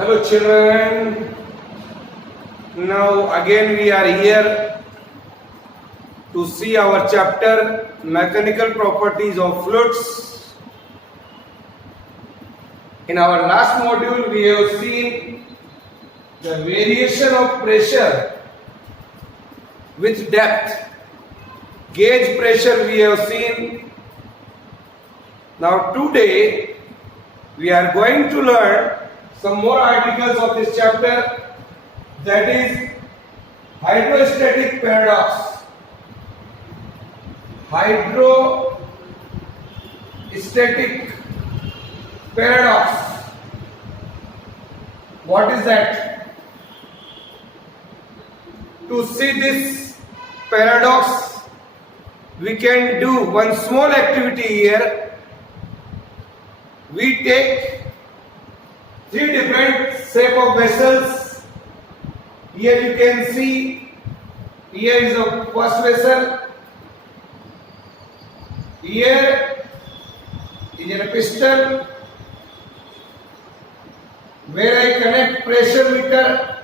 Hello children, now again we are here to see our chapter Mechanical Properties of Fluids. In our last module we have seen the variation of pressure with depth. Gauge pressure we have seen. Now today we are going to learn some more articles of this chapter, that is hydrostatic paradox. Hydrostatic paradox. What is that? To see this paradox, we can do one small activity here. We take three different shape of vessels. Here you can see, here is the first vessel. Here is a piston where I connect pressure meter.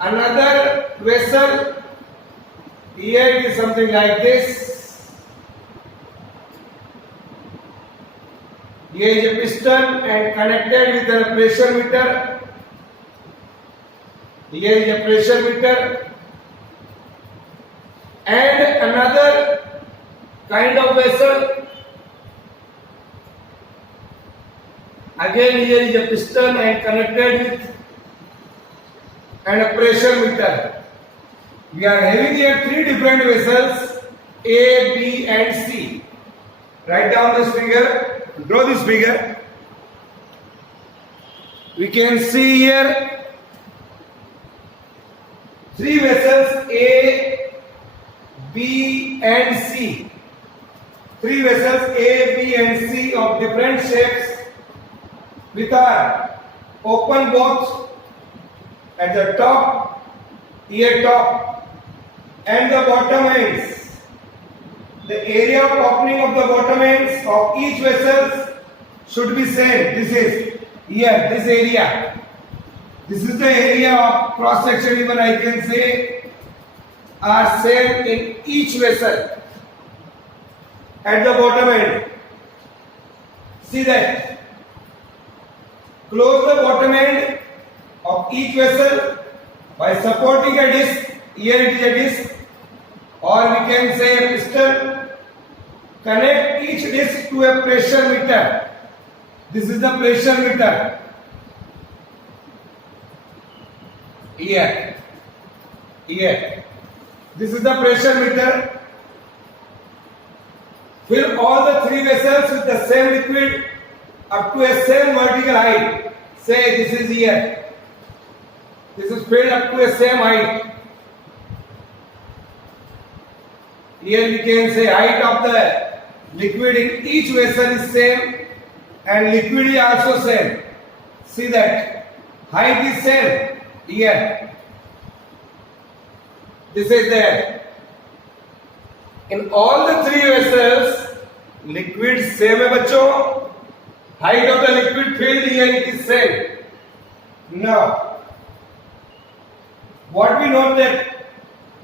Another vessel, here it is something like this. Here is a piston and connected with a pressure meter. Here is a pressure meter. And another kind of vessel. Again here is a piston and connected with and a pressure meter. We are having here three different vessels, A, B and C. Write down this figure. Draw this figure. We can see here three vessels A, B and C. Three vessels A, B and C of different shapes with our open both at the top, here top and the bottom ends. The area of opening of the bottom ends of each vessel should be same. This is here, this area. This is the area of cross section, even I can say, are same in each vessel at the bottom end. See that. Close the bottom end of each vessel by supporting a disc. Here it is a disc, or we can say a piston. Connect each disc to a pressure meter. This is the pressure meter. Here. This is the pressure meter. Fill all the three vessels with the same liquid up to a same vertical height. Say this is here. This is filled up to a same height. Here we can say height of the liquid in each vessel is same and liquid is also same. See that. Height is same. Here. This is there. In all the three vessels, liquid same hai bachcho. Height of the liquid filled here it is same. Now, what we note that?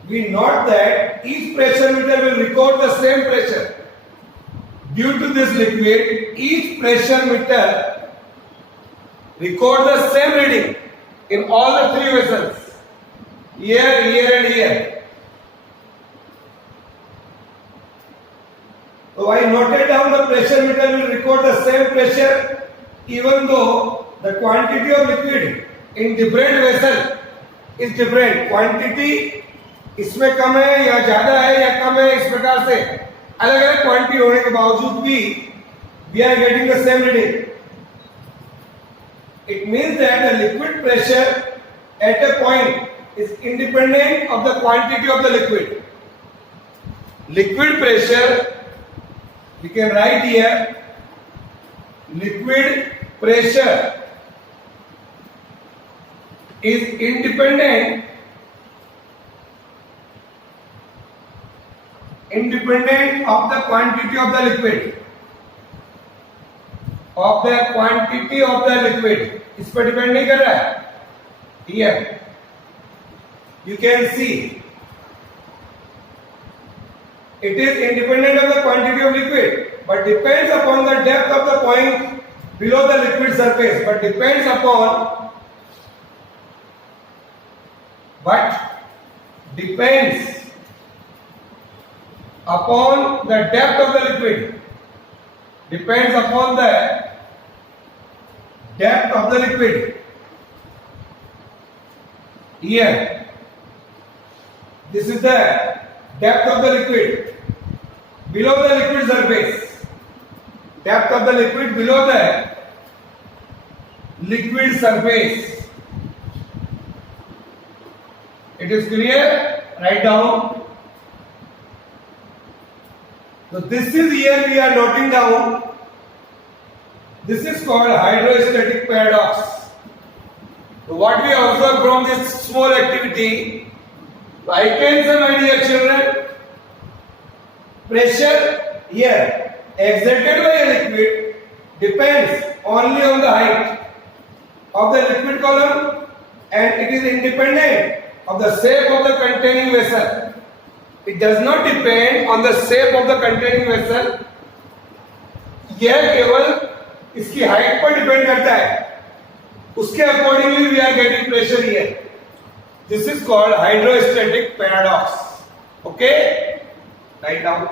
We note that each pressure meter will record the same pressure. Due to this liquid, each pressure meter record the same reading in all the three vessels. Here, here and here. So I noted down the pressure meter will record the same pressure even though the quantity of liquid in different vessel is different. Quantity इसमें कम है या ज्यादा है या कम है, इस प्रकार से अलग अलग क्वांटिटी होने के बावजूद भी we are getting the same reading. It means that the liquid pressure at a point is independent of the quantity of the liquid. Liquid pressure, we can write here, liquid pressure is independent of the quantity of the liquid. of the quantity of the liquid. इस पर depend नहीं कर रहा है. Here you can see it is independent of the quantity of liquid, but depends upon the depth of the point below the liquid surface. But depends upon the depth of the liquid. Depends upon the depth of the liquid. Here, this is the depth of the liquid below the liquid surface. Depth of the liquid below the liquid surface. It is clear? Write down. So this is here we are noting down. This is called hydrostatic paradox. So what we observe from this small activity, I can say, my dear children, pressure here exerted by a liquid depends only on the height of the liquid column, and it is independent of the shape of the containing vessel. It does not depend on the shape of the containing vessel. यह केवल इसकी height पर depend करता है. उसके accordingly we are getting pressure here. This is called hydrostatic paradox. Okay, write down.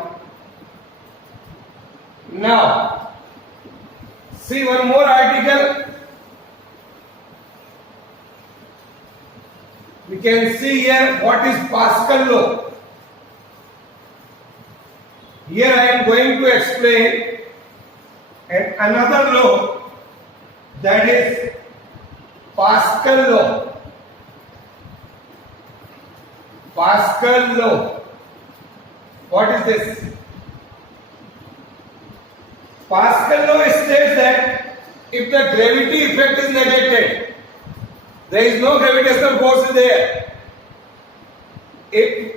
Now see one more article. We can see here what is Pascal law. Here I am going to explain another law, that is Pascal law. Pascal law. What is this? Pascal law states that if the gravity effect is neglected, there is no gravitational force there. If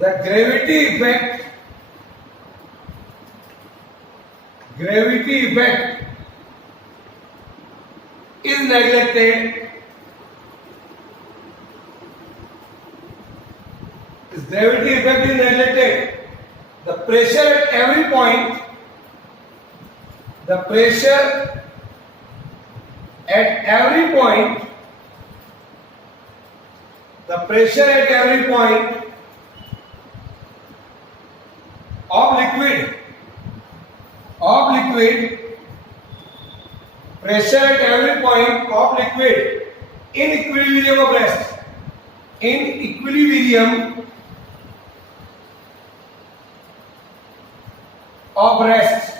the gravity effect is neglected, the pressure at every point, of liquid, pressure at every point of liquid in equilibrium of rest,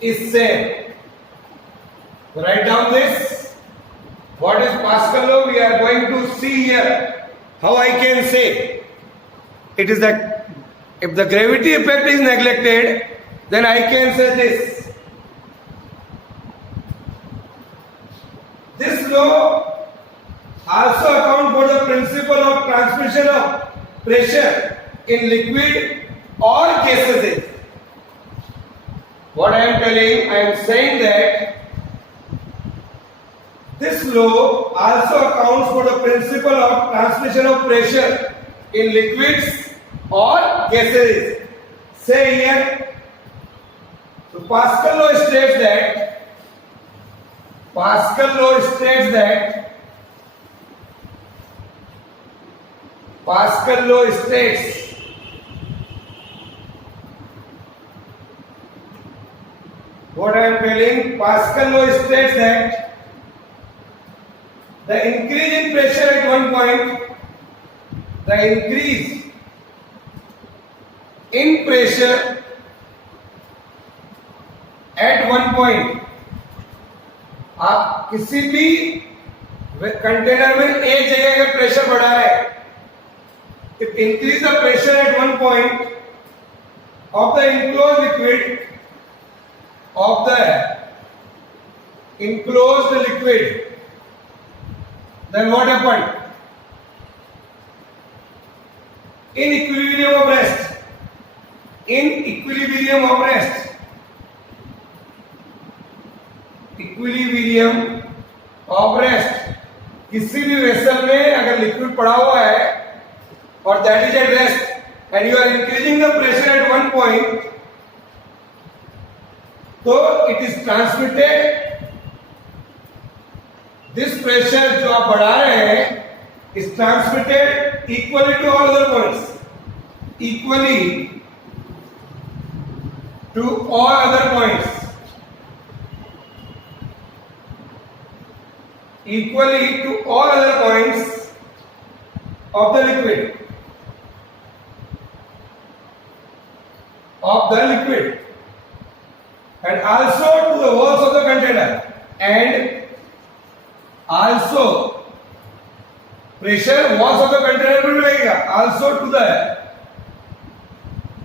is same. So write down this. What is Pascal law? We are going to see here how I can say it is that if the gravity effect is neglected, then I can say this. This law also account for the principle of transmission of pressure in liquid or gases. What I am telling, I am saying that this law also accounts for the principle of transmission of pressure in liquids or gases. Say here, so Pascal law states that what I am telling, Pascal law states that the increase in pressure at one point, आप किसी भी container में एक जगह का pressure बढ़ा रहे हैं, if increase the pressure at one point of the enclosed liquid, then what happened? in equilibrium of rest, in equilibrium of rest, equilibrium of rest, किसी भी वेसल में अगर लिक्विड पड़ा हुआ है और that is at rest and you are increasing the pressure at one point, तो it is transmitted, this pressure जो आप बढ़ा रहे हैं is transmitted equally to all other points, equally to all other points, equally to all other points of the liquid, and also to the walls of the container, and also pressure walls of the container will रहेगा, also to the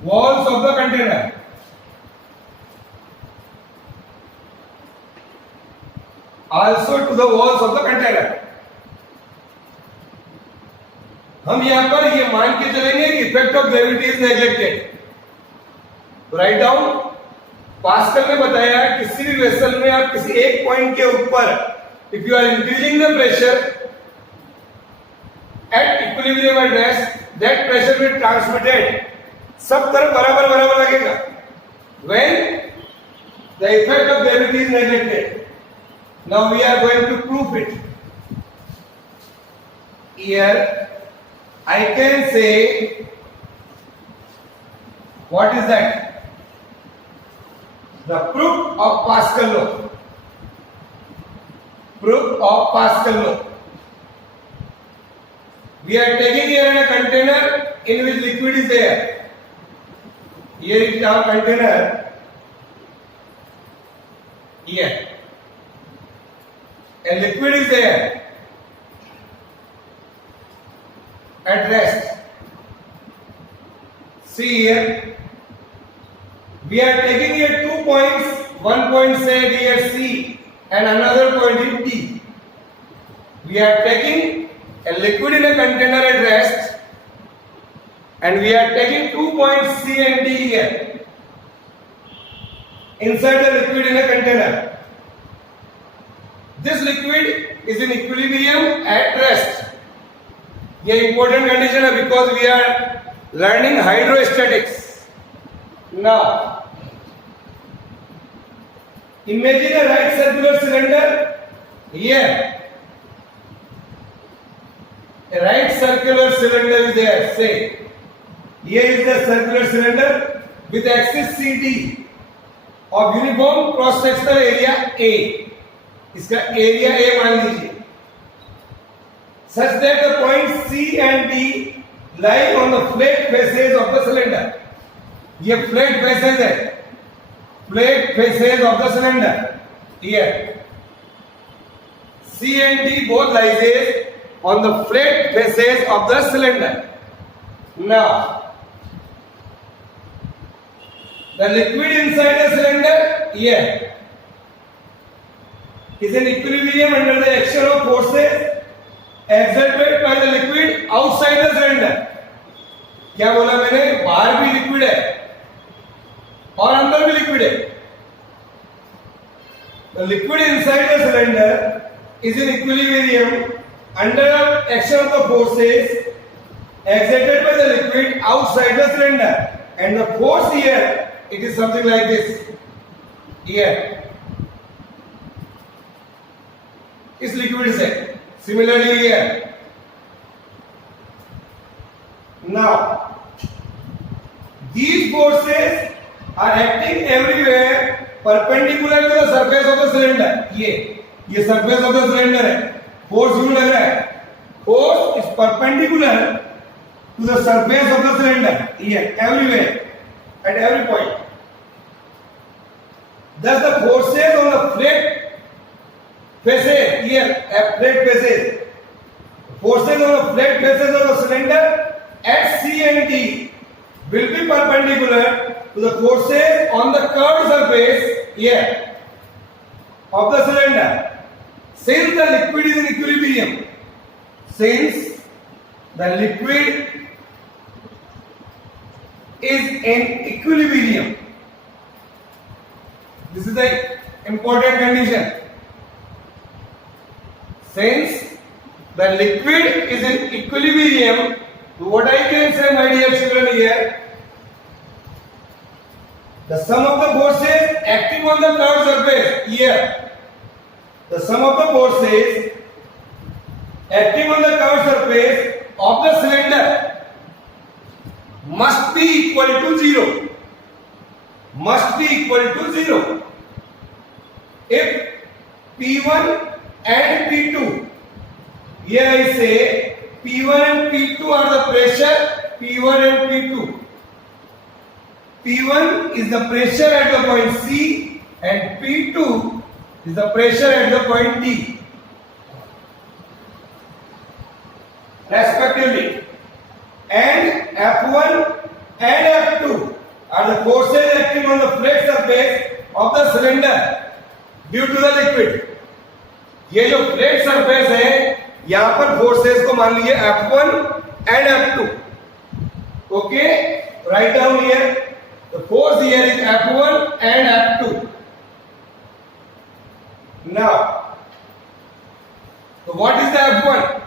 walls of the container, also to the walls of the container. हम यहां पर ये मान के चलेंगे कि effect of gravity is neglected. Write down. Pascal ने बताया किसी भी वेसल में आप किसी एक पॉइंट के ऊपर if you are increasing the pressure at equilibrium at rest, that pressure will transmitted, सब तरफ बराबर बराबर लगेगा. When the effect of gravity is neglected. Now we are going to prove it. Here I can say, what is that? The proof of Pascal law. Proof of Pascal law. We are taking here in a container in which liquid is there. Here is our container. Here. A liquid is there. At rest. See here. We are taking here 2 points. One point say here C and another point in D. We are taking a liquid in a container at rest, and we are taking 2 points C and D here inside the liquid in a container. This liquid is in equilibrium at rest. ये important condition है because we are learning hydrostatics. Now, imagine a right circular cylinder here. A right circular cylinder is there. Say, here is the circular cylinder with axis CD of uniform cross sectional area A. इसका area A मान लीजिए. Such that the points C and D lie on the flat faces of the cylinder. ये flat faces है. Flat faces of the cylinder. Here. C and D both lies on the flat faces of the cylinder. Now, the liquid inside the cylinder here is in equilibrium under the action of forces exerted by the liquid outside the cylinder. क्या बोला मैंने? बाहर भी liquid है और अंदर भी liquid है. The liquid inside the cylinder is in equilibrium under action of the forces exerted by the liquid outside the cylinder, and the force here, it is something like this. Here is liquid is there. Similarly here. Now these forces are acting everywhere perpendicular to the surface of the cylinder. ये surface of the cylinder है. Force यूं लग रहा है. Force is perpendicular to the surface of the cylinder here everywhere at every point. Thus the forces on the flat faces here, flat faces, forces on the flat faces of the cylinder at C and D will be perpendicular to the forces on the curved surface here of the cylinder. Since the liquid is in equilibrium, since the liquid is in equilibrium. This is the important condition. Since the liquid is in equilibrium, what I can say, my dear children, here, the sum of the forces acting on the curved surface, here, the sum of the forces acting on the curved surface of the cylinder must be equal to 0. Must be equal to 0. If P1 and P2, here I say P1 and P2 are the pressure, P1 and P2. P1 is the pressure at the point C and P2 is the pressure at the point D, respectively. And F1 and F2 are the forces acting on the flat surface of the cylinder due to the liquid. ये जो flat surface है, यहां पर forces को मान लीजिए F1 and F2. Okay, write down here. The force here is F1 and F2. Now, so what is the F1?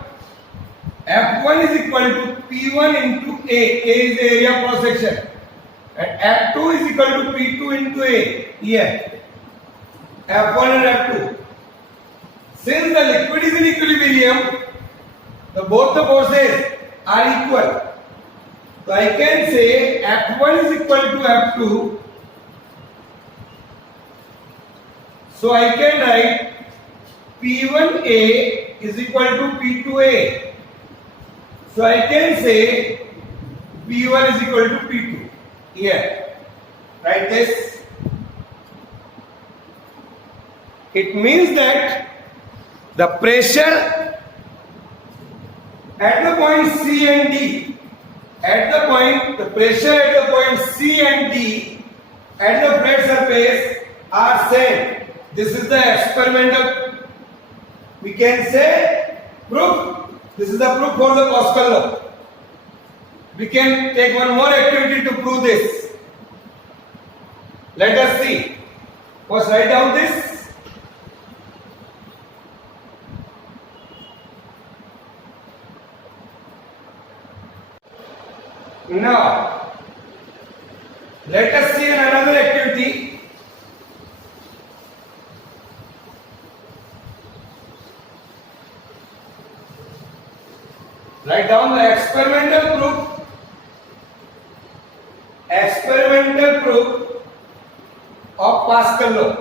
F1 is equal to P1 into A. A is the area of cross section, and F2 is equal to P2 into A. Here, F1 and F2. Since the liquid is in equilibrium, both the forces are equal. So I can say F1 is equal to F2. So I can write P1A is equal to P2A. So I can say P1 is equal to P2. Here, write this. It means that the pressure at the point C and D, the pressure at the point C and D at the flat surface are same. This is the experimental, we can say, proof. This is the proof for the Pascal law. We can take one more activity to prove this. Let us see. First, write down this. Now, let us see another activity. Write down the experimental proof. Experimental proof of Pascal law.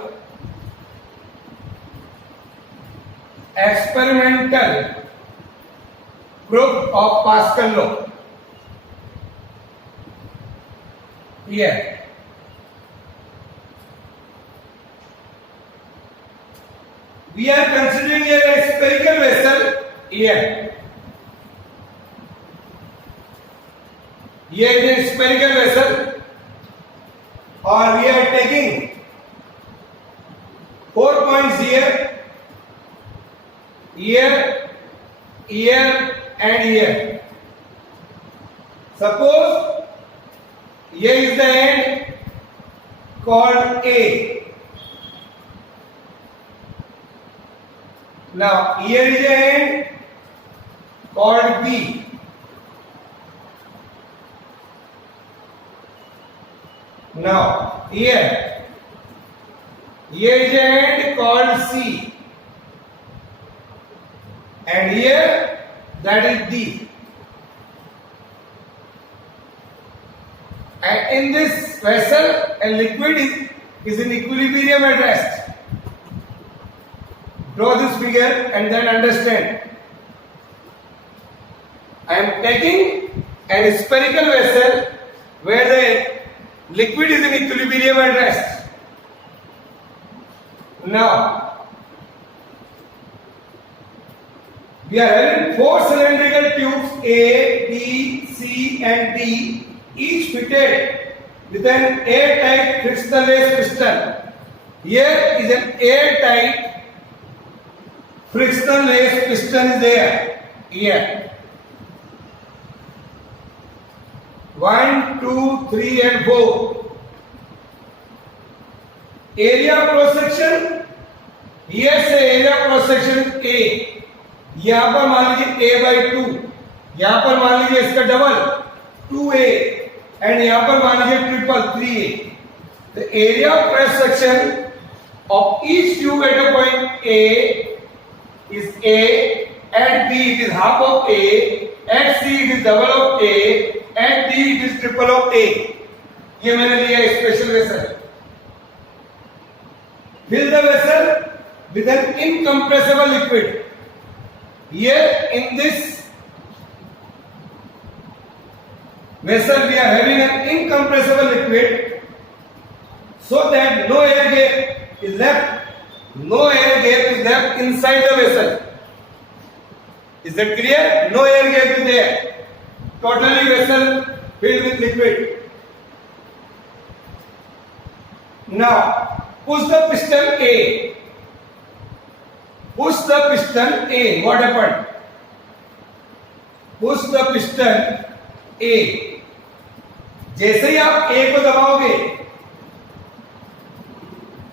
Experimental proof of Pascal law. Here, we are considering a spherical vessel. Here is a spherical vessel, or we are taking 4 points here, here, and here. Suppose here is the end called A. Now here is the end called B. Now here is the end called C, and here that is D. And in this vessel, a liquid is in equilibrium at rest. Draw this figure and then understand. I am taking a spherical vessel where the liquid is in equilibrium at rest. Now, we are having 4 cylindrical tubes A, B, C and D, each fitted with an airtight frictionless piston. Here is an airtight frictionless piston is there. Here. 1, 2, 3 and 4. Area cross section, yes, area cross section A. यहां पर मान लीजिए A/2, यहां पर मान लीजिए इसका double 2A and यहां पर मान लीजिए triple 3A. The area of cross section of each tube at a point A is A, at B it is half of A, at C it is double of A, at D it is triple of A. ये मैंने लिया special vessel. Fill the vessel with an incompressible liquid. Here in this vessel we are having an incompressible liquid, so that no air gap is left inside the vessel. Is that clear? No air gap is there. Totally vessel filled with liquid. Now push the piston A. Push the piston A. What happened? Push the piston A. जैसे ही आप A को दबाओगे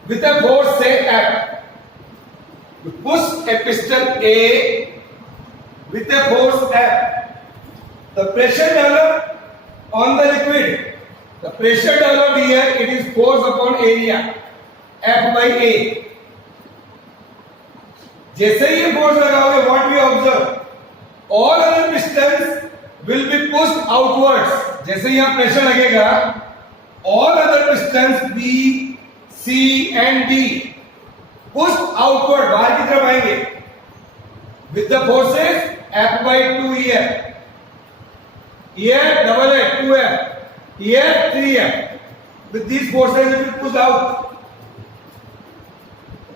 with a force say F, you push a piston A with a force F. The pressure developed on the liquid. The pressure developed here, it is force upon area F by A. जैसे ही ये force लगाओगे, what we observe, all other pistons will be pushed outwards. जैसे ही यहां pressure लगेगा, all other pistons B, C and D pushed outward, बाहर की तरफ आएंगे with the forces F/2 here, here double F 2F, here 3F. With these forces it will push out.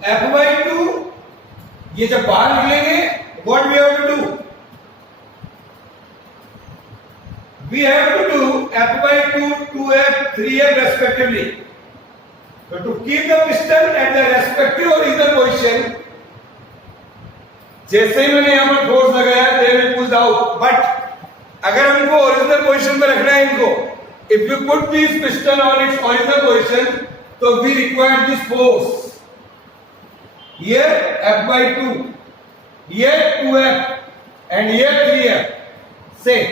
F/2 ये जब बाहर निकलेंगे, what we have to do? We have to do F/2, 2F, 3F respectively. So to keep the piston at the respective original position, जैसे ही मैंने यहां पर force लगाया, they will push out. But अगर हमको ओरिजिनल पोजीशन पे रखना है इनको, if you put this piston on its original position, तो we require this force. Here F/2, here 2F and here 3F. Same.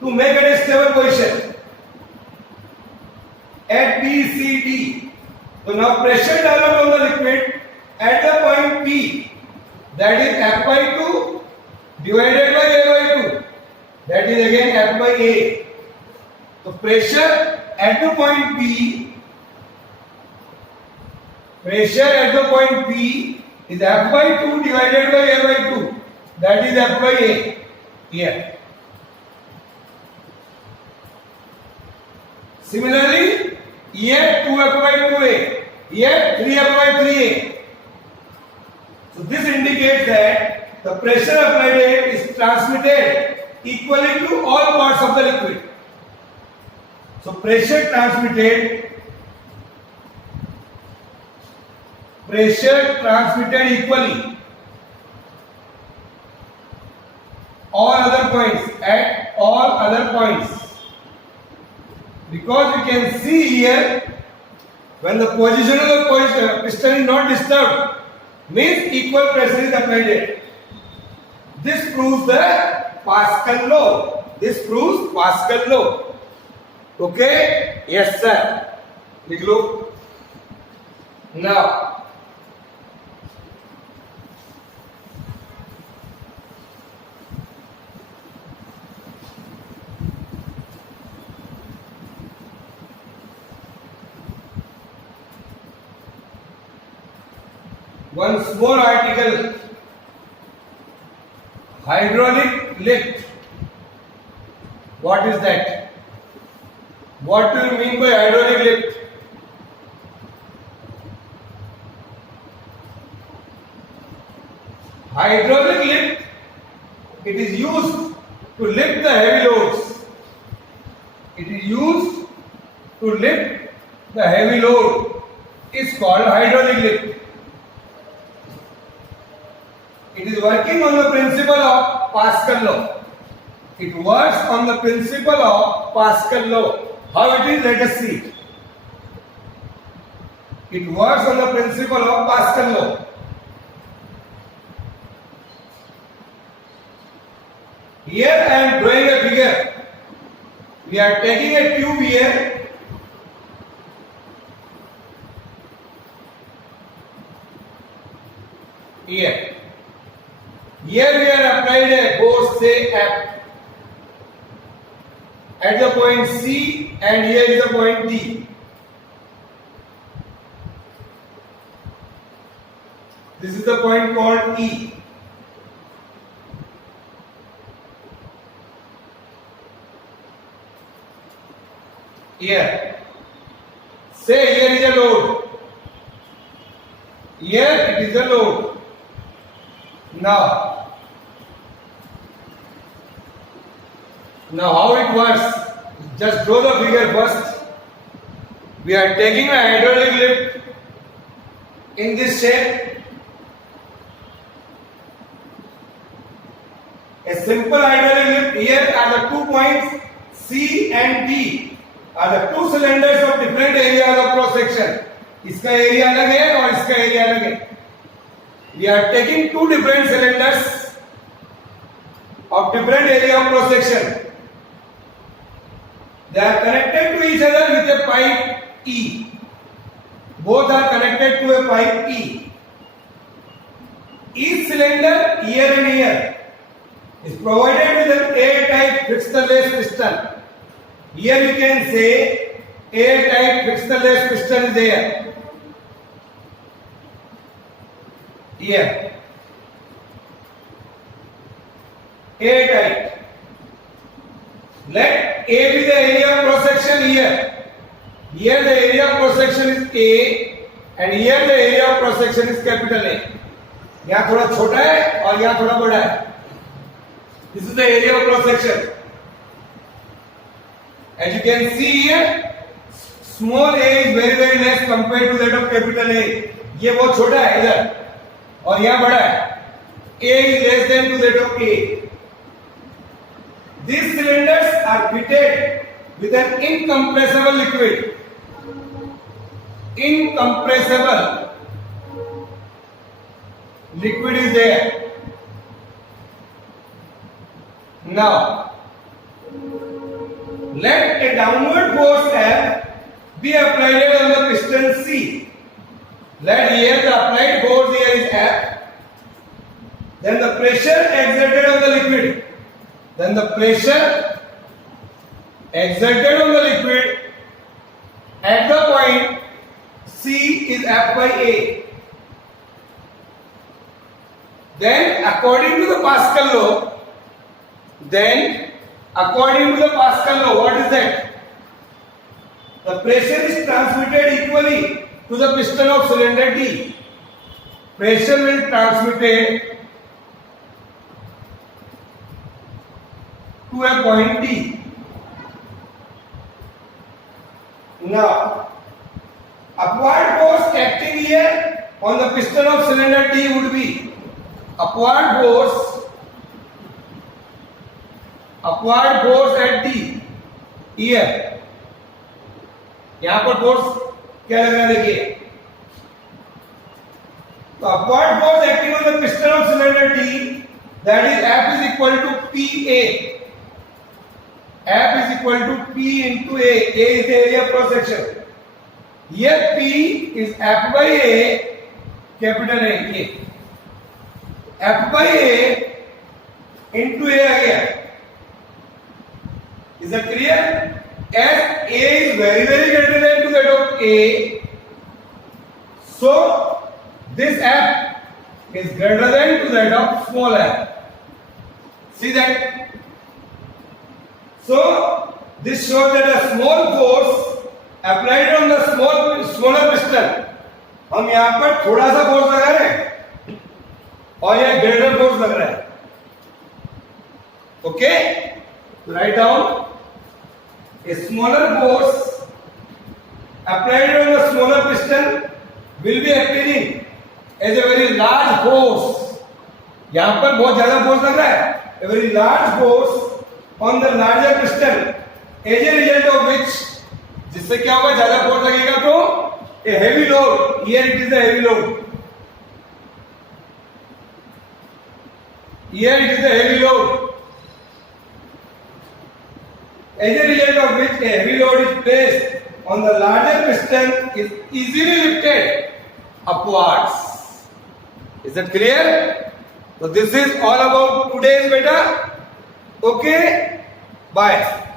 To make it a stable position at B, C, D. So now pressure developed on the liquid at the point P, that is F/2 divided by A/2. That is again F by A. So pressure at the point P, pressure at the point P is F/2 divided by A/2. That is F by A here. Similarly, here 2F/2A, here 3F/3A. So this indicates that the pressure applied is transmitted equally to all parts of the liquid. So pressure transmitted equally all other points, at all other points, because you can see here when the position of the piston is not disturbed, means equal pressure is applied. This proves the Pascal law. This proves Pascal law. Okay? Yes sir. लिख लो. Now once more article, hydraulic lift. What is that? What do you mean by hydraulic lift? Hydraulic lift, it is used to lift the heavy loads. It is used to lift the heavy load. It's called hydraulic lift. It is working on the principle of Pascal law. It works on the principle of Pascal law. How it is? Let us see. It works on the principle of Pascal law. Here I am drawing a figure. We are taking a tube here. Here we are applied a force, say F, at the point C, and here is the point D. This is the point called E. Here, say here is a load. Here it is a load. Now how it works? Just draw the figure first. We are taking a hydraulic lift in this shape. A simple hydraulic lift. Here are the 2 points C and D. Are the 2 cylinders of different areas of cross section. इसका area अलग है और इसका area अलग है. We are taking 2 different cylinders of different area of cross section. They are connected to each other with a pipe E. Both are connected to a pipe E. Each cylinder here and here is provided with an A-type frictionless piston. Here you can say A-type frictionless piston is there. Here A-type. Let A be the area of cross section here. Here the area of cross section is A, and here the area of cross section is capital A. यहाँ थोड़ा छोटा है और यहाँ थोड़ा बड़ा है. This is the area of cross section. As you can see here, small a is very less compared to that of capital A. ये बहुत छोटा है इधर और यहाँ बड़ा है. A is less than to that of A. These cylinders are fitted with an incompressible liquid. Incompressible liquid is there. Now, let a downward force F be applied on the piston C. Let here the applied force here is F. Then the pressure exerted on the liquid. Then the pressure exerted on the liquid at the point C is F by A. Then according to the Pascal law, what is that? The pressure is transmitted equally to the piston of cylinder D. Pressure will transmitted to a point D. Now, upward force acting here on the piston of cylinder D would be upward force at D. Here, यहाँ पर force क्या लग रहा है देखिए. तो upward force acting on the piston of cylinder D, that is F is equal to PA. F is equal to P into A. A is the area of cross section. Here P is F by A, capital A. F by A into A again. Is that clear? As A is very greater than to that of A, so this F is greater than to that of small f. See that? So this shows that a small force applied on the smaller piston. हम यहाँ पर थोड़ा सा force लगा रहे हैं और यह ग्रेटर फोर्स लग रहा है. Okay, write down. A smaller force applied on the smaller piston will be appearing as a very large force. यहाँ पर बहुत ज्यादा फोर्स लग रहा है. A very large force on the larger piston, as a result of which, जिससे क्या होगा, ज्यादा फोर्स लगेगा तो a heavy load, here it is a heavy load, here it is a heavy load, as a result of which a heavy load is placed on the larger piston is easily lifted upwards. Is that clear? So this is all about today's beta. Okay, bye.